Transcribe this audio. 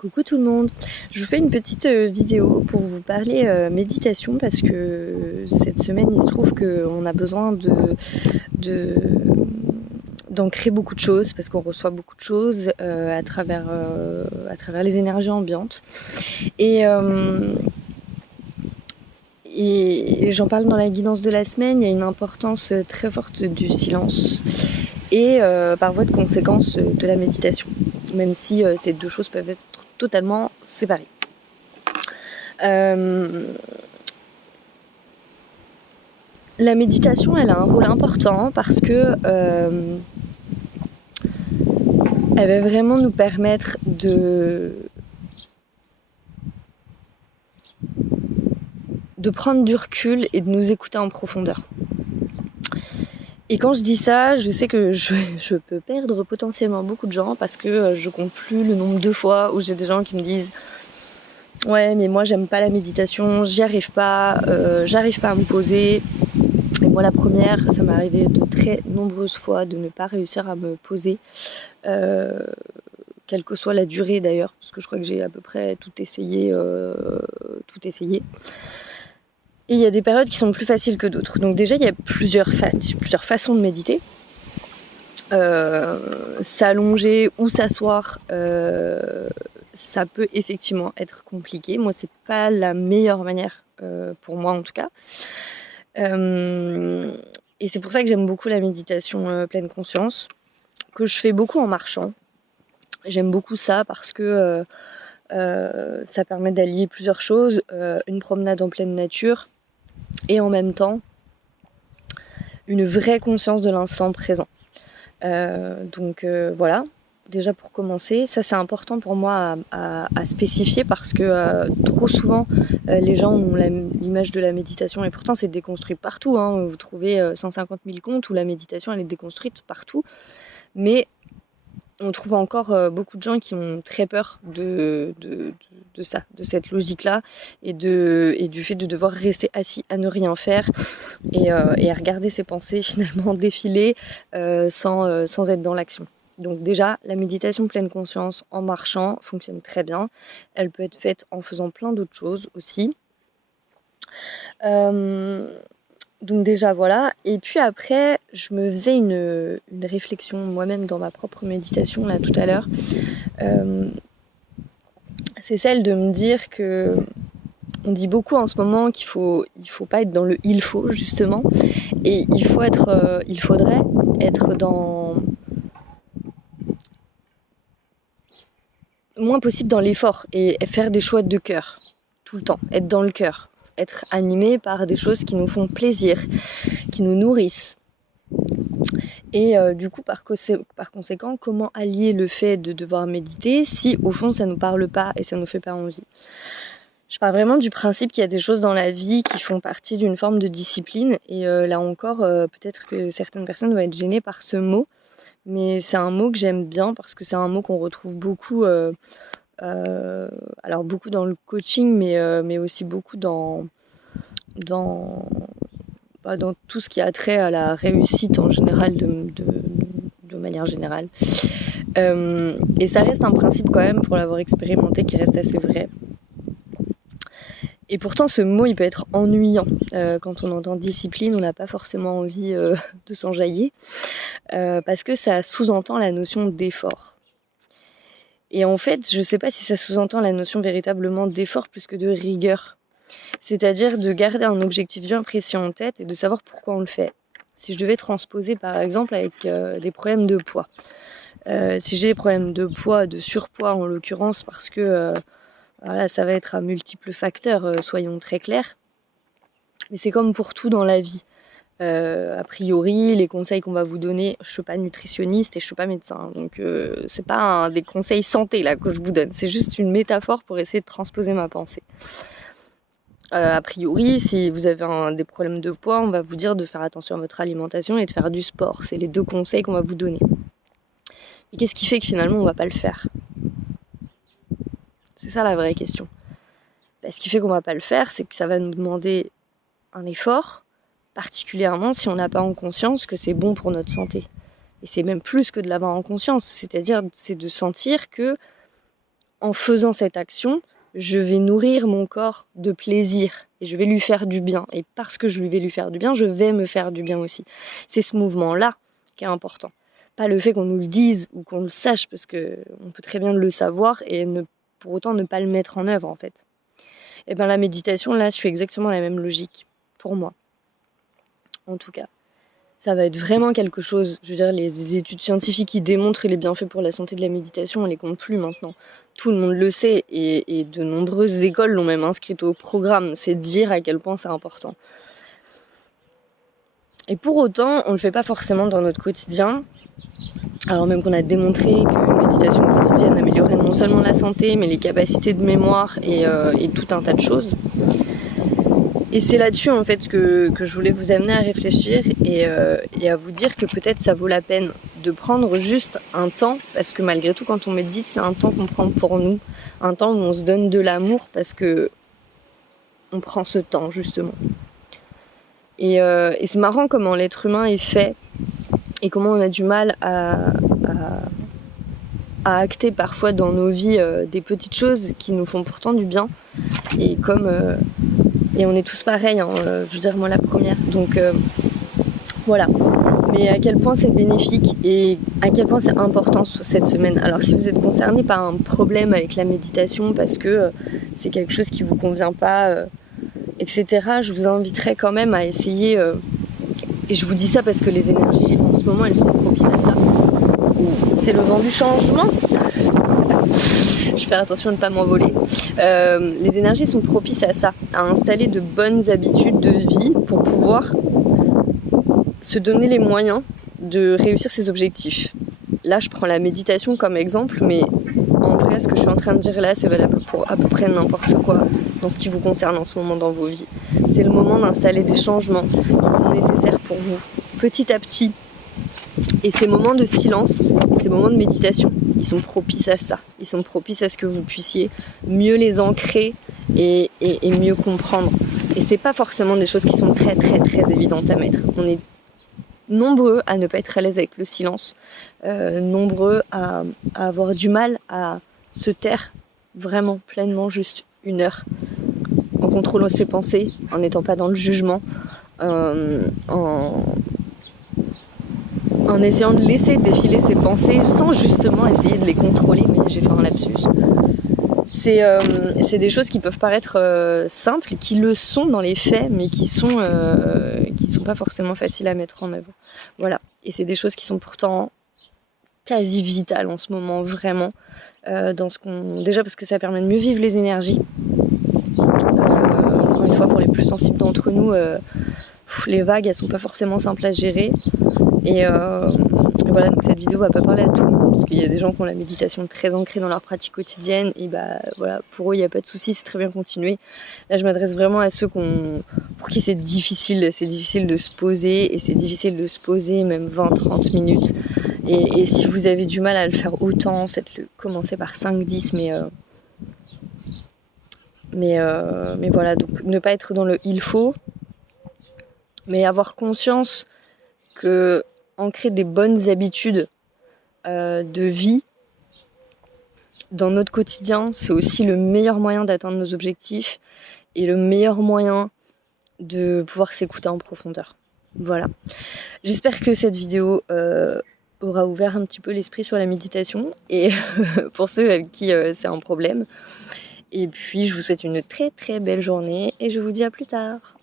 Coucou tout le monde, je vous fais une petite vidéo pour vous parler méditation parce que cette semaine il se trouve qu'on a besoin d'ancrer beaucoup de choses parce qu'on reçoit beaucoup de choses à travers les énergies ambiantes et j'en parle dans la guidance de la semaine. Il y a une importance très forte du silence et par voie de conséquence de la méditation, même si ces deux choses peuvent être totalement séparées. La méditation, elle a un rôle important parce que elle va vraiment nous permettre de prendre du recul et de nous écouter en profondeur. Et quand je dis ça, je sais que je peux perdre potentiellement beaucoup de gens parce que je compte plus le nombre de fois où j'ai des gens qui me disent « Ouais, mais moi j'aime pas la méditation, j'arrive pas à me poser. » Et moi la première, ça m'est arrivé de très nombreuses fois de ne pas réussir à me poser, quelle que soit la durée d'ailleurs, parce que je crois que j'ai à peu près tout essayé. Et il y a des périodes qui sont plus faciles que d'autres. Donc déjà, il y a plusieurs façons de méditer. S'allonger ou s'asseoir, ça peut effectivement être compliqué. Moi, c'est pas la meilleure manière, pour moi en tout cas. Et c'est pour ça que j'aime beaucoup la méditation pleine conscience, que je fais beaucoup en marchant. J'aime beaucoup ça parce que ça permet d'allier plusieurs choses, une promenade en pleine nature et en même temps une vraie conscience de l'instant présent. Donc voilà, déjà pour commencer, ça c'est important pour moi à spécifier parce que trop souvent les gens ont l'image de la méditation et pourtant c'est déconstruit partout, hein. Vous trouvez 150 000 comptes où la méditation elle est déconstruite partout, mais on trouve encore beaucoup de gens qui ont très peur de ça, de cette logique-là et du fait de devoir rester assis à ne rien faire et à regarder ses pensées finalement défiler sans être dans l'action. Donc déjà, la méditation pleine conscience en marchant fonctionne très bien. Elle peut être faite en faisant plein d'autres choses aussi. Donc déjà voilà, et puis après je me faisais une réflexion moi-même dans ma propre méditation là tout à l'heure, c'est celle de me dire que on dit beaucoup en ce moment qu'il faut pas être dans le il faut justement, et il faudrait être dans moins possible dans l'effort et faire des choix de cœur tout le temps, être dans le cœur. Être animé par des choses qui nous font plaisir, qui nous nourrissent. Et du coup, par conséquent, comment allier le fait de devoir méditer si au fond ça nous parle pas et ça nous fait pas envie? Je pars vraiment du principe qu'il y a des choses dans la vie qui font partie d'une forme de discipline. Et là encore, peut-être que certaines personnes vont être gênées par ce mot, mais c'est un mot que j'aime bien parce que c'est un mot qu'on retrouve beaucoup. Alors beaucoup dans le coaching, mais aussi beaucoup dans tout ce qui a trait à la réussite en général, de manière générale. Et ça reste un principe quand même, pour l'avoir expérimenté, qui reste assez vrai. Et pourtant ce mot il peut être ennuyant. Quand on entend discipline, on n'a pas forcément envie de s'enjailler, parce que ça sous-entend la notion d'effort. Et en fait, je sais pas si ça sous-entend la notion véritablement d'effort plus que de rigueur. C'est-à-dire de garder un objectif bien précis en tête et de savoir pourquoi on le fait. Si je devais transposer par exemple avec des problèmes de poids. Si j'ai des problèmes de poids, de surpoids en l'occurrence, parce que voilà, ça va être à multiples facteurs, soyons très clairs. Mais c'est comme pour tout dans la vie. A priori, les conseils qu'on va vous donner, je suis pas nutritionniste et je suis pas médecin, donc c'est pas des conseils santé là que je vous donne, c'est juste une métaphore pour essayer de transposer ma pensée. A priori, si vous avez des problèmes de poids, on va vous dire de faire attention à votre alimentation et de faire du sport. C'est les deux conseils qu'on va vous donner. Et qu'est-ce qui fait que finalement on va pas le faire? C'est ça la vraie question. Ce qui fait qu'on va pas le faire, c'est que ça va nous demander un effort, particulièrement si on n'a pas en conscience que c'est bon pour notre santé. Et c'est même plus que de l'avoir en conscience, c'est-à-dire c'est de sentir que en faisant cette action, je vais nourrir mon corps de plaisir et je vais lui faire du bien. Et parce que je vais lui faire du bien, je vais me faire du bien aussi. C'est ce mouvement-là qui est important. Pas le fait qu'on nous le dise ou qu'on le sache, parce qu'on peut très bien le savoir et pour autant ne pas le mettre en œuvre en fait. Et bien la méditation, là, je fais exactement la même logique pour moi. En tout cas, ça va être vraiment quelque chose. Je veux dire, les études scientifiques qui démontrent les bienfaits pour la santé de la méditation, on les compte plus maintenant. Tout le monde le sait et de nombreuses écoles l'ont même inscrite au programme. C'est dire à quel point c'est important. Et pour autant, on le fait pas forcément dans notre quotidien. Alors même qu'on a démontré qu'une méditation quotidienne améliorait non seulement la santé, mais les capacités de mémoire et tout un tas de choses. Et c'est là-dessus en fait que je voulais vous amener à réfléchir et à vous dire que peut-être ça vaut la peine de prendre juste un temps, parce que malgré tout quand on médite, c'est un temps qu'on prend pour nous, un temps où on se donne de l'amour parce que on prend ce temps justement. Et c'est marrant comment l'être humain est fait et comment on a du mal à acter parfois dans nos vies des petites choses qui nous font pourtant du bien. Et et on est tous pareils, hein, je veux dire moi la première. Donc voilà. Mais à quel point c'est bénéfique et à quel point c'est important cette semaine. Alors si vous êtes concerné par un problème avec la méditation parce que c'est quelque chose qui vous convient pas, etc., je vous inviterai quand même à essayer. Et je vous dis ça parce que les énergies en ce moment elles sont propices à ça. C'est le vent du changement. Je fais attention de ne pas m'envoler. Les énergies sont propices à ça, à installer de bonnes habitudes de vie pour pouvoir se donner les moyens de réussir ses objectifs. Là, je prends la méditation comme exemple, mais en vrai, ce que je suis en train de dire là, c'est valable pour à peu près n'importe quoi dans ce qui vous concerne en ce moment dans vos vies. C'est le moment d'installer des changements qui sont nécessaires pour vous, petit à petit. Et ces moments de silence, ces moments de méditation, ils sont propices à ça. Ils sont propices à ce que vous puissiez mieux les ancrer et mieux comprendre. Et c'est pas forcément des choses qui sont très évidentes à mettre. On est nombreux à ne pas être à l'aise avec le silence, nombreux à avoir du mal à se taire vraiment pleinement juste 1 heure, en contrôlant ses pensées, en n'étant pas dans le jugement, en essayant de laisser défiler ses pensées sans justement essayer de les contrôler. Mais j'ai fait un lapsus. C'est des choses qui peuvent paraître simples, qui le sont dans les faits, mais qui sont pas forcément faciles à mettre en œuvre. Voilà. Et c'est des choses qui sont pourtant quasi vitales en ce moment, vraiment. Déjà parce que ça permet de mieux vivre les énergies. Encore une fois, pour les plus sensibles d'entre nous, les vagues, elles sont pas forcément simples à gérer. Et voilà, donc cette vidéo va pas parler à tout le monde, parce qu'il y a des gens qui ont la méditation très ancrée dans leur pratique quotidienne, et bah voilà, pour eux il n'y a pas de souci, c'est très bien continuer. Là je m'adresse vraiment à ceux pour qui c'est difficile de se poser, et c'est difficile de se poser même 20-30 minutes. Et si vous avez du mal à le faire autant, faites-le, commencez par 5-10, mais voilà, donc ne pas être dans le il faut, mais avoir conscience que ancrer des bonnes habitudes de vie dans notre quotidien, c'est aussi le meilleur moyen d'atteindre nos objectifs et le meilleur moyen de pouvoir s'écouter en profondeur. Voilà. J'espère que cette vidéo aura ouvert un petit peu l'esprit sur la méditation et pour ceux avec qui c'est un problème. Et puis je vous souhaite une très belle journée et je vous dis à plus tard.